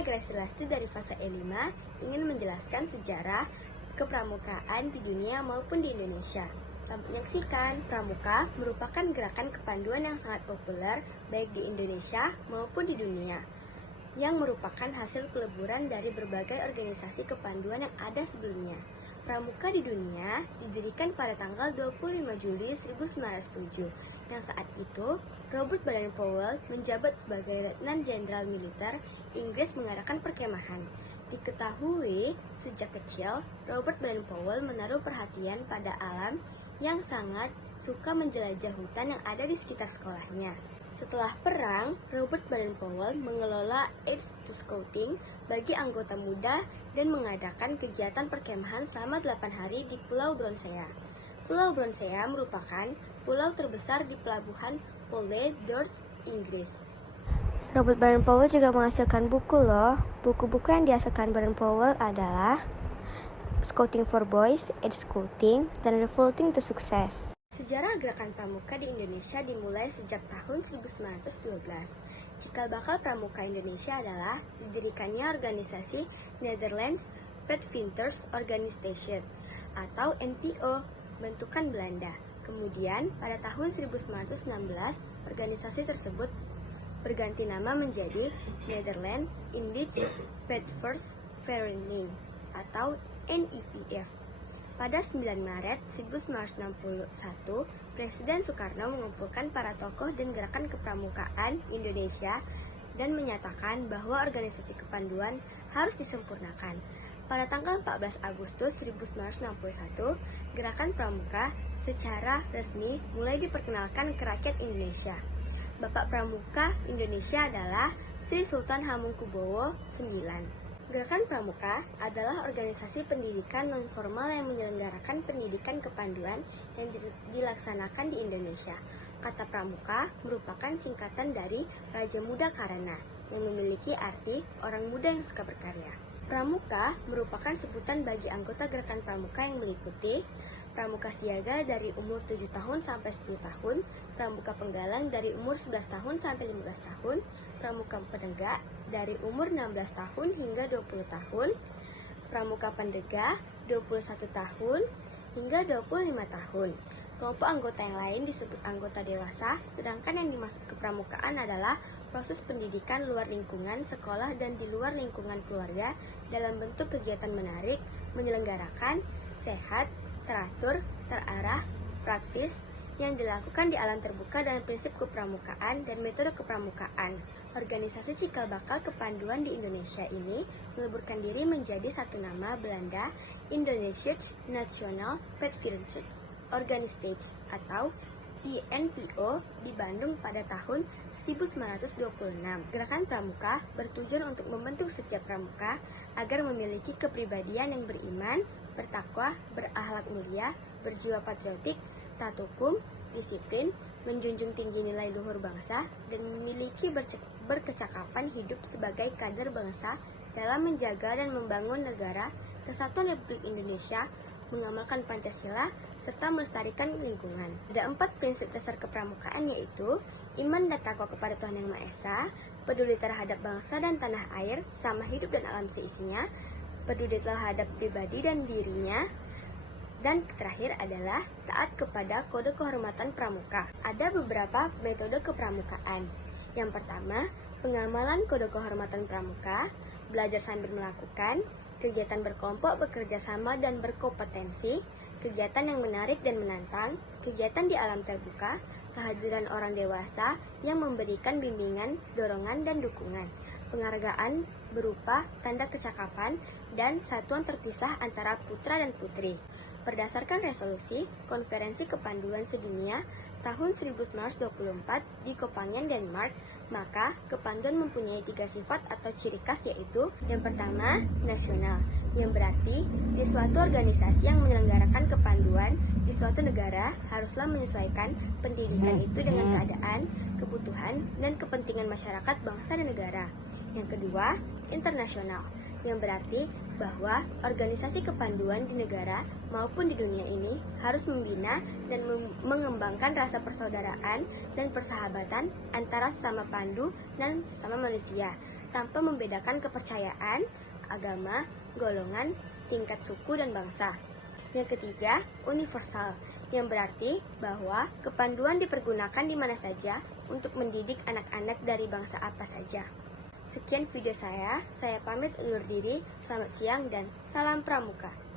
Gracia Lasti dari fase E5 ingin menjelaskan sejarah kepramukaan di dunia maupun di Indonesia. Selamat menyaksikan. Pramuka merupakan gerakan kepanduan yang sangat populer baik di Indonesia maupun di dunia, yang merupakan hasil peleburan dari berbagai organisasi kepanduan yang ada sebelumnya. Pramuka di dunia didirikan pada tanggal 25 Juli 1907, yang saat itu Robert Baden-Powell menjabat sebagai Letnan Jenderal Militer Inggris mengadakan perkemahan. Diketahui sejak kecil, Robert Baden-Powell menaruh perhatian pada alam yang sangat suka menjelajah hutan yang ada di sekitar sekolahnya. Setelah perang, Robert Baden-Powell mengelola Aids to Scouting bagi anggota muda dan mengadakan kegiatan perkemahan selama 8 hari di Pulau Bronsea. Pulau Bronsea merupakan pulau terbesar di pelabuhan Poole d'Or, Inggris. Robert Baden-Powell juga menghasilkan buku loh. Buku-buku yang dihasilkan Baden-Powell adalah Scouting for Boys, Aids Scouting, dan Revolting to Success. Sejarah gerakan pramuka di Indonesia dimulai sejak tahun 1912. Cikal bakal pramuka Indonesia adalah didirikannya organisasi Netherlands Pathfinders Organisation atau NPO, bentukan Belanda. Kemudian pada tahun 1916, organisasi tersebut berganti nama menjadi Netherlands Indisch Pathvereniging atau NIPF. Pada 9 Maret 1961, Presiden Soekarno mengumpulkan para tokoh dan gerakan kepramukaan Indonesia dan menyatakan bahwa organisasi kepanduan harus disempurnakan. Pada tanggal 14 Agustus 1961, gerakan pramuka secara resmi mulai diperkenalkan ke rakyat Indonesia. Bapak Pramuka Indonesia adalah Sri Sultan Hamengkubuwono IX. Gerakan Pramuka adalah organisasi pendidikan non-formal yang menyelenggarakan pendidikan kepanduan yang dilaksanakan di Indonesia. Kata Pramuka merupakan singkatan dari Raja Muda Karana, yang memiliki arti orang muda yang suka berkarya. Pramuka merupakan sebutan bagi anggota gerakan Pramuka yang meliputi Pramuka Siaga dari umur 7 tahun sampai 10 tahun, Pramuka Penggalang dari umur 11 tahun sampai 15 tahun, Pramuka Penegak dari umur 16 tahun hingga 20 tahun, Pramuka Pendegah 21 tahun hingga 25 tahun. Kelompok anggota yang lain disebut anggota dewasa, sedangkan yang dimaksud kepramukaan adalah proses pendidikan luar lingkungan sekolah dan di luar lingkungan keluarga dalam bentuk kegiatan menarik, menyelenggarakan, sehat, teratur, terarah, praktis, yang dilakukan di alam terbuka dengan prinsip kepramukaan dan metode kepramukaan. Organisasi cikal bakal kepanduan di Indonesia ini meleburkan diri menjadi satu nama Belanda, Indonesische Nationaal Pathfinders Organisation atau INPO di Bandung pada tahun 1926. Gerakan Pramuka bertujuan untuk membentuk setiap pramuka agar memiliki kepribadian yang beriman, bertakwa, berakhlak mulia, berjiwa patriotik, taat hukum, disiplin, menjunjung tinggi nilai luhur bangsa, dan memiliki berkecakapan hidup sebagai kader bangsa dalam menjaga dan membangun negara Kesatuan Republik Indonesia, mengamalkan Pancasila, serta melestarikan lingkungan. Ada 4 prinsip dasar kepramukaan, yaitu iman dan takwa kepada Tuhan Yang Maha Esa, peduli terhadap bangsa dan tanah air, sama hidup dan alam seisinya, peduli terhadap pribadi dan dirinya, dan terakhir adalah taat kepada kode kehormatan pramuka. Ada beberapa metode kepramukaan. Yang pertama, pengamalan kode kehormatan pramuka, belajar sambil melakukan, kegiatan berkelompok, bekerja sama dan berkompetensi, kegiatan yang menarik dan menantang, kegiatan di alam terbuka, kehadiran orang dewasa yang memberikan bimbingan, dorongan, dan dukungan, penghargaan berupa tanda kecakapan, dan satuan terpisah antara putra dan putri. Berdasarkan resolusi Konferensi Kepanduan Sedunia tahun 1924 di Kopenhagen, Denmark, maka kepanduan mempunyai 3 sifat atau ciri khas, yaitu yang pertama, nasional, yang berarti di suatu organisasi yang menyelenggarakan kepanduan di suatu negara haruslah menyesuaikan pendidikan itu dengan keadaan, kebutuhan, dan kepentingan masyarakat, bangsa, dan negara. Yang kedua, internasional, yang berarti bahwa organisasi kepanduan di negara maupun di dunia ini harus membina dan mengembangkan rasa persaudaraan dan persahabatan antara sesama pandu dan sesama manusia. tanpa membedakan kepercayaan, agama, golongan, tingkat suku, dan bangsa. Yang ketiga, universal, yang berarti bahwa kepanduan dipergunakan di mana saja untuk mendidik anak-anak dari bangsa apa saja. Sekian video saya pamit undur diri, selamat siang dan salam pramuka.